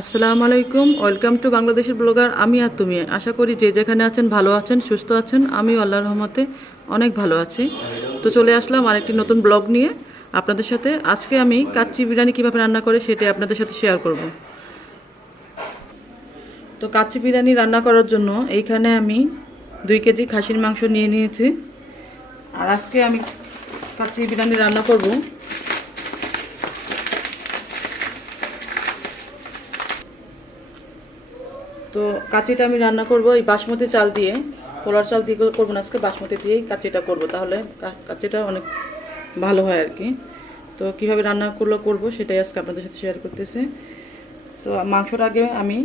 আসসালামু আলাইকুম, welcome to বাংলাদেশের ব্লগার আমি আর তুমি। আশা করি যে যেখানে আছেন ভালো আছেন, সুস্থ আছেন। আমিও আল্লাহর রহমতে অনেক ভালো আছি। তো চলে আসলাম আরেকটি নতুন ব্লগ নিয়ে আপনাদের সাথে। আজকে আমি কাচ্চি বিরিয়ানি কীভাবে রান্না করে সেটাই আপনাদের সাথে শেয়ার করব। তো কাচ্চি বিরিয়ানি রান্না করার জন্য এইখানে আমি 2 কেজি খাসির মাংস নিয়ে নিয়েছি। আর আজকে আমি কাচ্চি বিরিয়ানি রান্না করব। তো কাচিটা আমি রান্না করব এই বাসমতি চাল দিয়ে, পোলার চাল দিয়ে করবো না, আজকে বাসমতি দিয়েই কাচিটা করব, তাহলে কাচিটা অনেক ভালো হয় আর কি। তো কীভাবে রান্না করবো সেটাই আজকে আপনাদের সাথে শেয়ার করতেছি। তো মাংসটা আগে আমি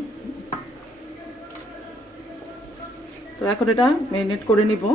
এখন এটা ম্যারিনেট করে নিব।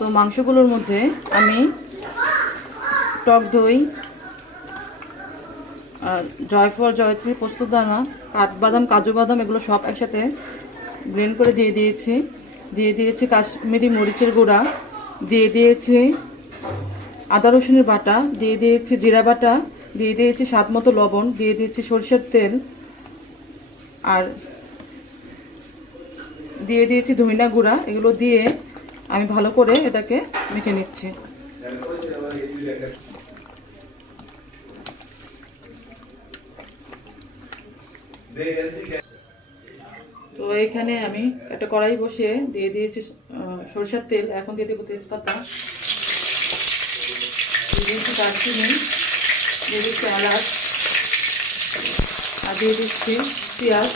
তো মাংসগুলোর মধ্যে আমি টক দই, জয়ফল, জয়ত্রী, পোস্তদানা, কাঠবাদাম, কাজু বাদাম এগুলো সব একসাথে ব্লেন্ড করে দিয়ে দিয়েছি কাশ্মীরি মরিচের গুঁড়া, দিয়ে দিয়েছি আদা রসুনের বাটা, দিয়ে দিয়েছি জিরা বাটা, দিয়ে দিয়েছি স্বাদ মতো লবণ, দিয়ে দিয়েছি সরষের তেল, আর দিয়ে দিয়েছি ধনিয়া গুঁড়া। এগুলো দিয়ে আমি ভালো করে এটাকে মেখে নিচ্ছি। তো এইখানে আমি একটা কড়াই বসিয়ে দিয়ে দিয়েছি সরষের তেল। এখন দিয়ে দেবো তেজপাতা, দিয়ে দিয়েছি দারচিনি, দিয়ে দিচ্ছি এলাচ, আর দিয়ে দিচ্ছি পেঁয়াজ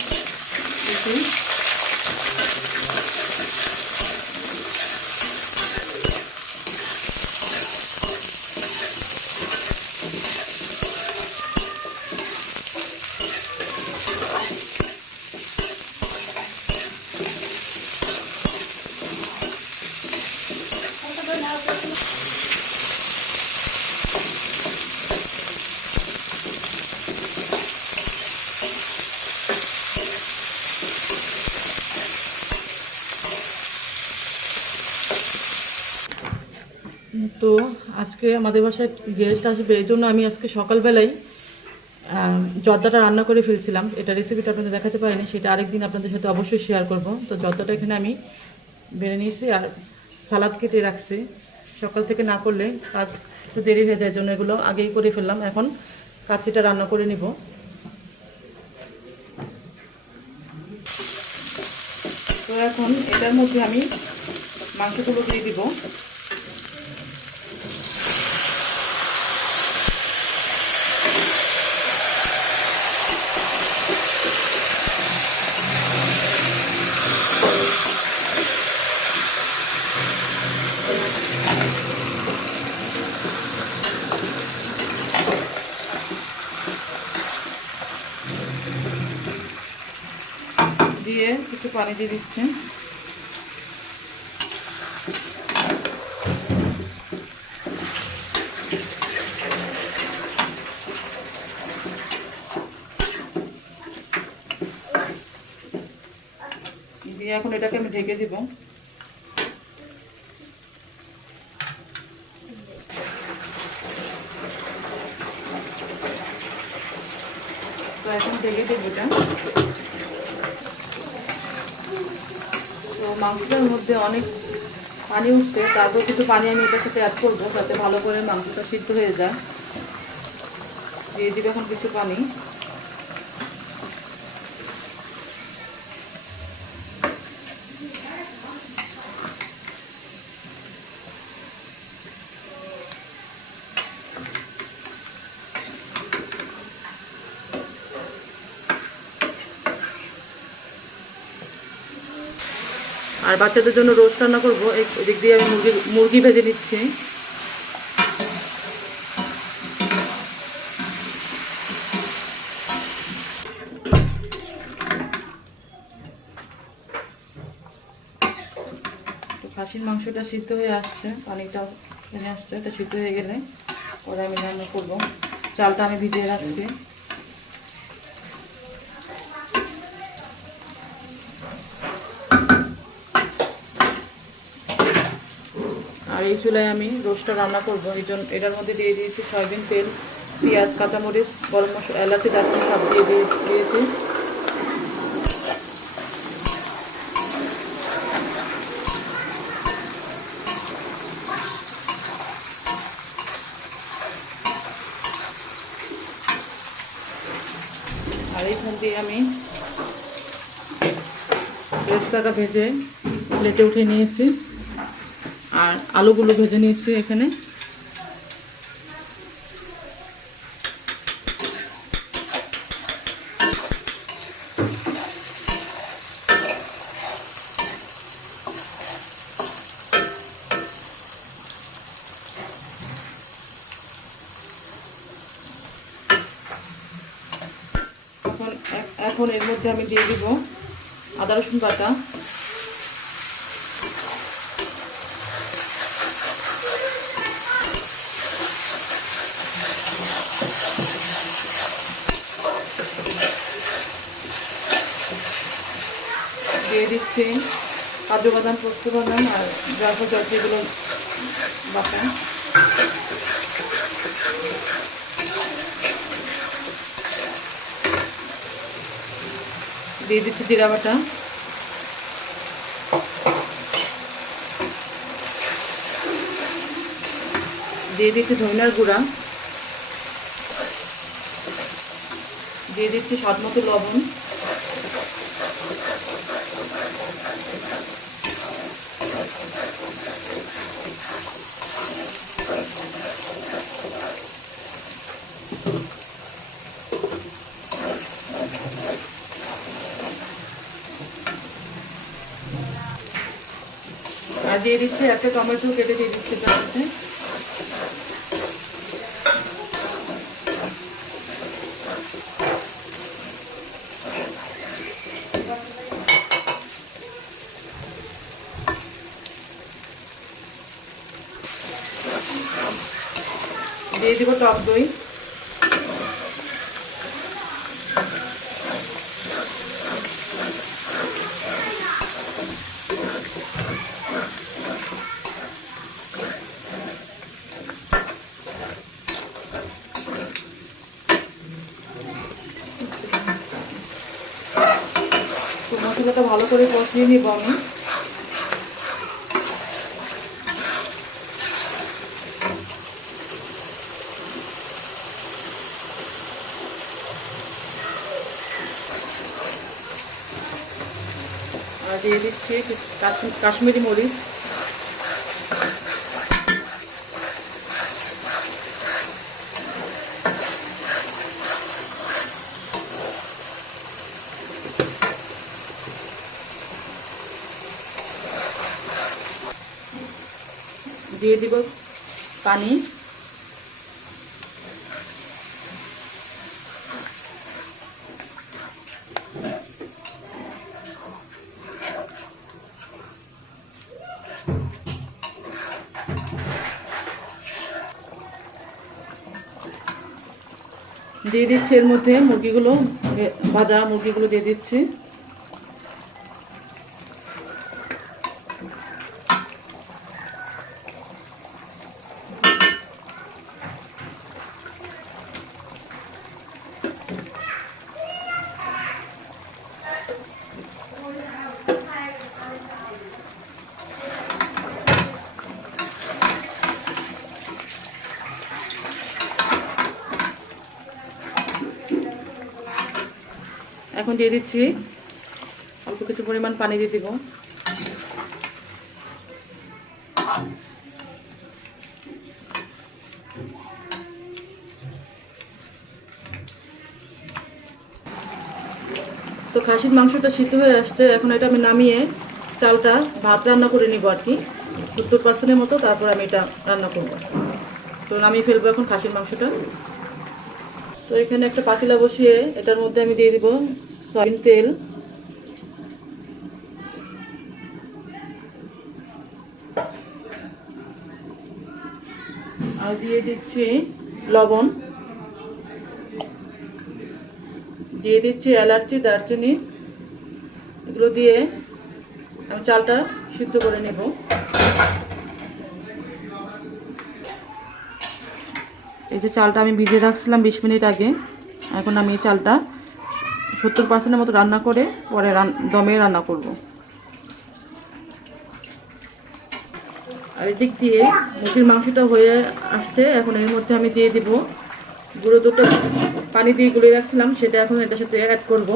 কুচি। তো আজকে আমাদের বাসায় গেস্ট আসবে, এই জন্য আমি আজকে সকালবেলায় জর্দাটা রান্না করে ফেলছিলাম, এটা রেসিপিটা আপনাদের দেখাতে পারিনি, সেটা আরেকদিন আপনাদের সাথে অবশ্যই শেয়ার করব। তো জর্দাটা এখানে আমি বেড়ে নিয়েছি আর সালাদ কেটে রাখছি। সকাল থেকে না করলে কাজ একটু দেরি হয়ে যায়, জন্য এগুলো আগেই করে ফেললাম। এখন কাচ্চিটা রান্না করে নিব। তো এখন এটার মধ্যে আমি মাংসগুলো দিয়ে দিব। দিয়ে একটু পানি দিয়ে দিচ্ছি। দিয়ে এখন এটাকে আমি ঢেকে দিব। তো এখন ঢেকে দেব এটা। তো মাংসটার মধ্যে অনেক পানি উঠছে, তারপর কিছু পানি আমি এটার সাথে অ্যাড করবো যাতে ভালো করে মাংসটা সিদ্ধ হয়ে যায়। দিয়ে দিব এখন কিছু পানি। আর বাচ্চাদের জন্য রোস্ট রান্না করবো, এদিক দিয়ে আমি মুরগি ভেজে নিচ্ছি। তো খাসির মাংসটা সিদ্ধ হয়ে আসছে, পানিটা টেনে আসছে, এটা সিদ্ধ হয়ে গেলে পরে আমি রান্না করবো। চালটা আমি ভিজিয়ে রাখছি। আর এই চুলায় আমি রোস্টটা রান্না করবো, এই জন্য এটার মধ্যে দিয়ে দিয়েছি সয়াবিন তেল, পেঁয়াজ, কাঁচামরিচ, গরম মশলা, এলাচি, দারচিনি সব দিয়ে দিয়েছি। আর এইখান দিয়ে আমি পেঁয়াজটা ভেজে প্লেটে উঠে নিয়েছি আর আলুগুলো ভেজে নিয়েছি এখানে। এখন এর মধ্যে আমি দিয়ে দিব আদা রসুন বাটা, দিয়ে দিচ্ছি কাজু বাদাম, পোস্ত বাদাম আর জয়ফল, এগুলো বাটা। দিয়ে দিচ্ছি জিরা বাটা, দিয়ে দিচ্ছি ধনিয়ার গুঁড়া, দিয়ে দিচ্ছি স্বাদ মতো লবণ, আর দিয়ে দিচ্ছি একটা টমেটো কেটে দিয়ে দিচ্ছি তার সাথে। দিয়ে দিব টক দই, তো মশলাটা ভালো করে কষিয়ে নিব আমি। আর দিয়ে দিচ্ছি কাশ্মীরি মরিচ, দিয়ে দিব পানি, দিয়ে দিচ্ছি এর মধ্যে মুরগিগুলো, ভাজা মুরগিগুলো দিয়ে দিচ্ছি। এখন দিয়ে দিচ্ছি অল্প কিছু পরিমাণ পানি দিয়ে দিব। তো খাসির মাংসটা সিদ্ধ হয়ে আসছে, এখন এটা আমি নামিয়ে চালটা ভাত রান্না করে নিব আর কি 70% মতো, তারপর আমি এটা রান্না করব। তো নামিয়ে ফেলবো এখন খাসির মাংসটা। তো এখানে একটা পাতিলা বসিয়ে এটার মধ্যে আমি দিয়ে দিব সয়াবিন তেল, আর দিয়ে দিচ্ছি লবণ, দিয়ে দিচ্ছি এলাচি, দারচিনি, এগুলো দিয়ে আমি চালটা সিদ্ধ করে নেব। এই যে চালটা আমি ভিজিয়ে রাখছিলাম 20 মিনিট আগে, এখন আমি এই চালটা 70% মতো রান্না করে পরে দমে রান্না করব। আর এদিক দিয়ে মুরগির মাংসটা হয়ে আসছে, এখন এর মধ্যে আমি দিয়ে দিব গুঁড়ো দুধটা পানি দিয়ে গুলিয়ে রাখছিলাম, সেটা এখন এটার সাথে অ্যাড করব।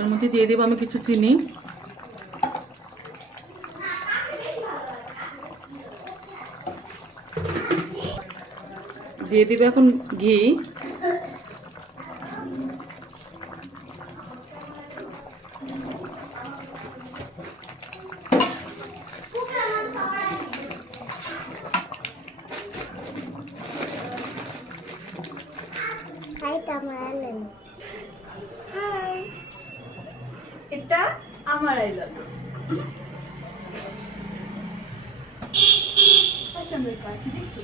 এর মধ্যে দিয়ে দেবো আমি কিছু চিনি, দিয়ে দিব এখন ঘি, এটা আমার আই লাভ পছন্দ করছি দেখি।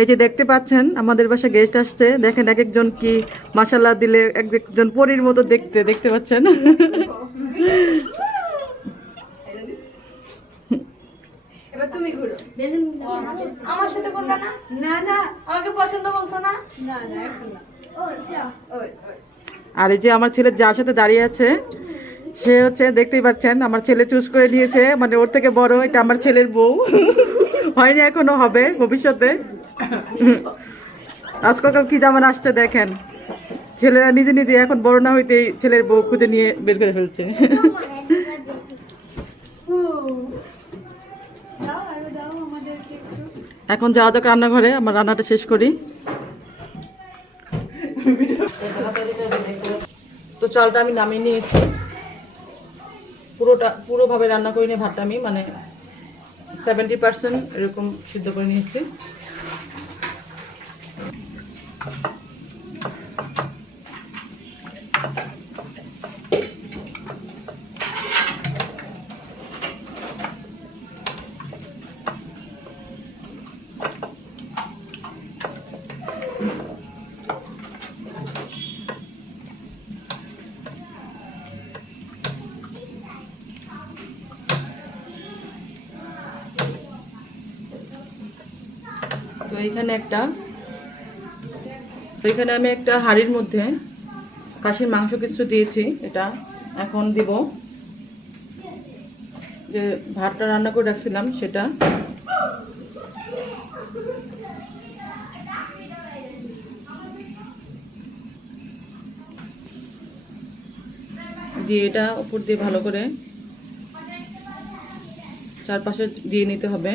এই যে দেখতে পাচ্ছেন আমাদের বাসায় গেস্ট আসছে, দেখেন এক একজন কি মাশাআল্লাহ দিলে এক একজন পরীর মতো দেখতে, দেখতে পাচ্ছেন। এবার তুমি ঘুরো। আমার সাথে করবে না? না না, আমাকে পছন্দ বলছো না? না না, এখন না। আর এই যে আমার ছেলে যার সাথে দাঁড়িয়ে আছে সে হচ্ছে দেখতেই পাচ্ছেন আমার ছেলে চুজ করে নিয়েছে, মানে ওর থেকে বড় এটা আমার ছেলের বউ। হয়নি এখনো, হবে ভবিষ্যতে। আজকাল কি জামানা আসছে দেখেন, ছেলেরা নিজে নিজে এখন বড় না হইতেই ছেলের বউ খুঁজে নিয়ে বের করে ফেলছে। এখন যাওয়া যাক রান্নাঘরে, আমার রান্নাটা শেষ করি। তো চালটা আমি নামিয়ে নিয়েছি, পুরোভাবে রান্না করি নি ভাতটা আমি, মানে 70% এরকম সিদ্ধ করে নিয়েছি। তো এখানে আমি একটা হাঁড়ির মধ্যে খাসির মাংস কিছু দিয়েছি। এটা এখন দিব, যে ভাতটা রান্না করে রাখছিলাম সেটা দিয়ে এটা উপর দিয়ে ভালো করে চারপাশে দিয়ে নিতে হবে।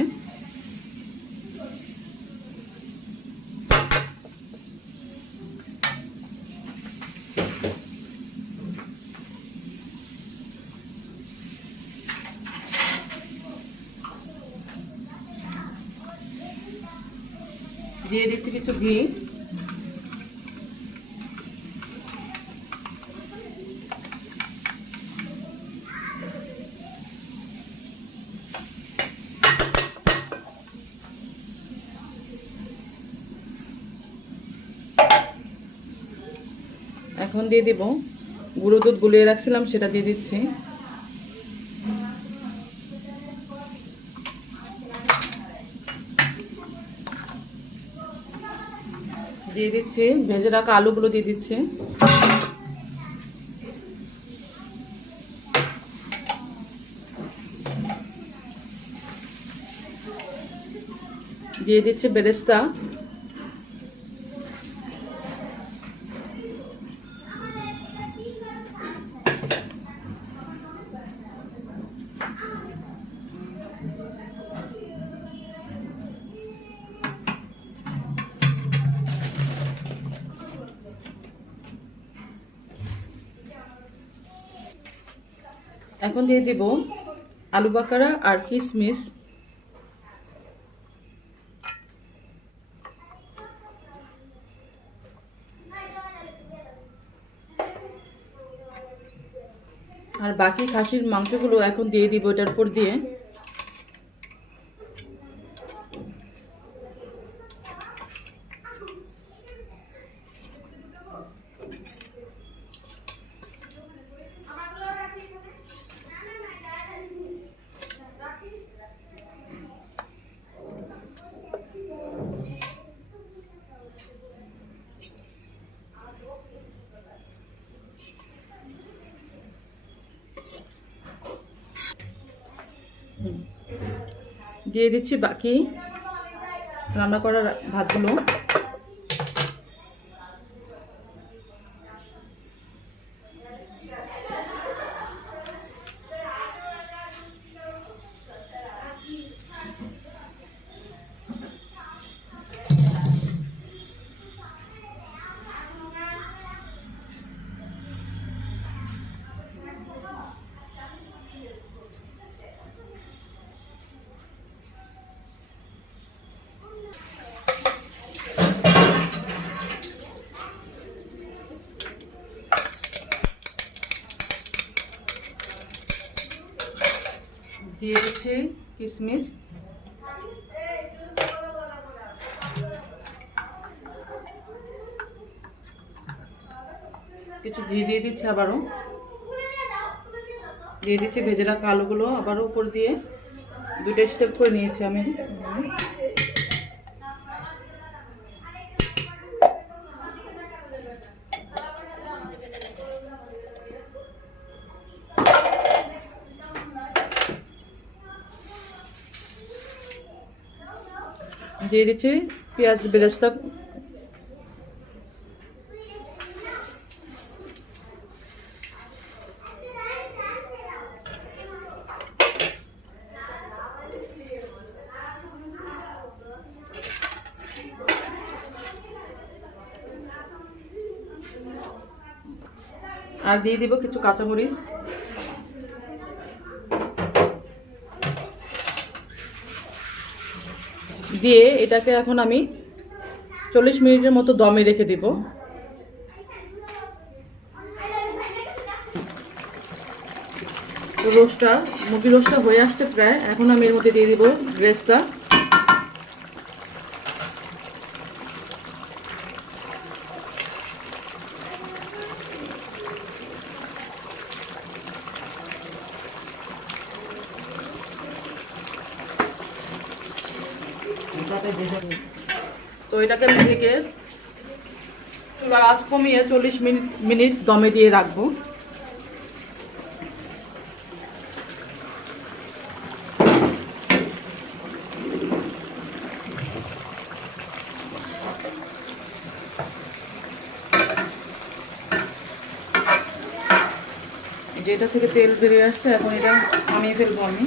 দিয়ে দিচ্ছি কিছু ঘি। এখন দিয়ে দিব গুঁড়ো দুধ গুলিয়ে রাখছিলাম, সেটা দিয়ে দিচ্ছি। দিয়ে দিচ্ছি ভেজে রাখা আলুগুলো দিয়ে দিচ্ছি। দিয়ে দিচ্ছি বেরেস্তা। এখন দিয়ে দিব আলু বাকারা আর কিশমিশ। আর বাকি খাসির মাংসগুলো এখন দিয়ে দিব এটার উপর দিয়ে। দিয়ে দিচ্ছি বাকি রান্না করা ভাতগুলো। দিয়ে দিচ্ছি কিশমিশ। কিছু ঘি দিয়ে দিচ্ছি, আবারও দিয়ে দিচ্ছি ভেজে রাখা আলুগুলো আবারও উপর দিয়ে। দুটো স্টেপ করে নিয়েছি আমি। দিয়ে দিচ্ছি পেঁয়াজ বেরেস্তা। আর দিয়ে দিব কিছু কাঁচামরিচ। দিয়ে এটাকে এখন আমি 40 মিনিটের মতো দমে রেখে দিব। তো মুরগির রোস্টটা হয়ে আসছে প্রায়। এখন আমি এর মধ্যে দিয়ে দিব গ্রেসটা। তো এটাকে আমি ঢেকে চুলার আঁচ কমিয়ে 40 মিনিট দমে দিয়ে রাখবো। যেটা থেকে তেল বেরিয়ে আসছে, এখন এটা নামিয়ে ফেলবো আমি।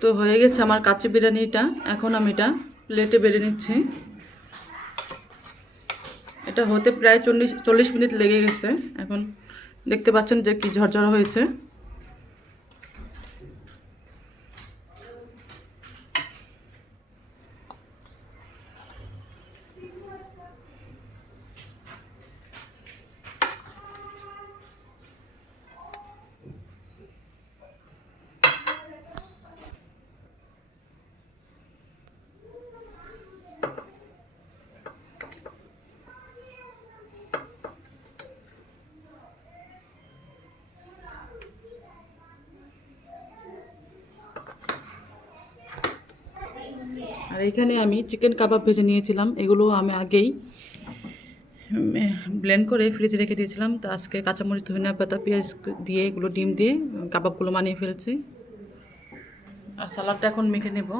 তো হয়ে গেছে আমার কাচ্চি বিরিয়ানিটা। এখন আমি এটা প্লেটে বেড়ে নিচ্ছি। এটা হতে প্রায় 40 মিনিট লেগে গেছে। এখন দেখতে পাচ্ছেন যে কি ঝরঝরা হয়েছে। আর এখানে আমি চিকেন কাবাব ভেজে নিয়েছিলাম। এগুলো আমি আগেই ব্লেন্ড করে ফ্রিজে রেখে দিয়েছিলাম। তো আজকে কাঁচামরিচ, ধনিয়া পাতা, পেঁয়াজ দিয়ে এগুলো ডিম দিয়ে কাবাবগুলো বানিয়ে ফেলছি। আর সালাডটা এখন মেখে নেব।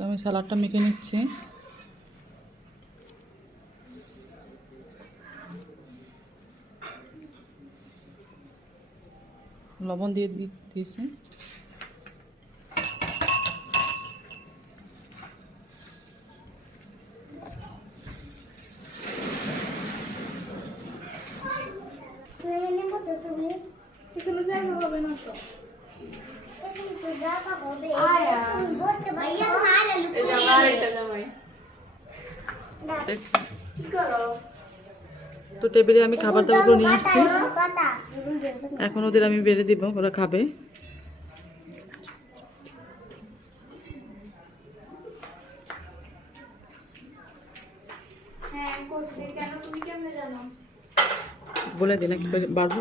তো আমি সালাডটা মেখে নিচ্ছি। লবণ দিয়ে দিয়েছি। এখানে জায়গা হবে না তো। তো টেবিলে আমি খাবার দাবারগুলো নিয়ে আসছি। এখন ওদের আমি বেড়ে দিব, ওরা খাবে। বলে দিন নাকি বাড়বো।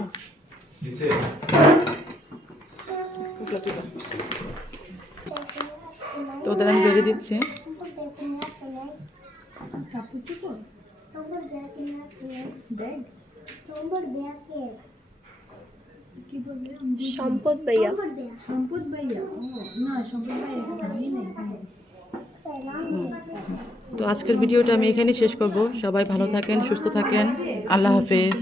তো ওদের আমি বেড়ে দিচ্ছি। সম্পদ ভাইয়া। তো আজকের ভিডিওটা আমি এখানেই শেষ করব। সবাই ভালো থাকেন, সুস্থ থাকেন। আল্লাহ হাফেজ।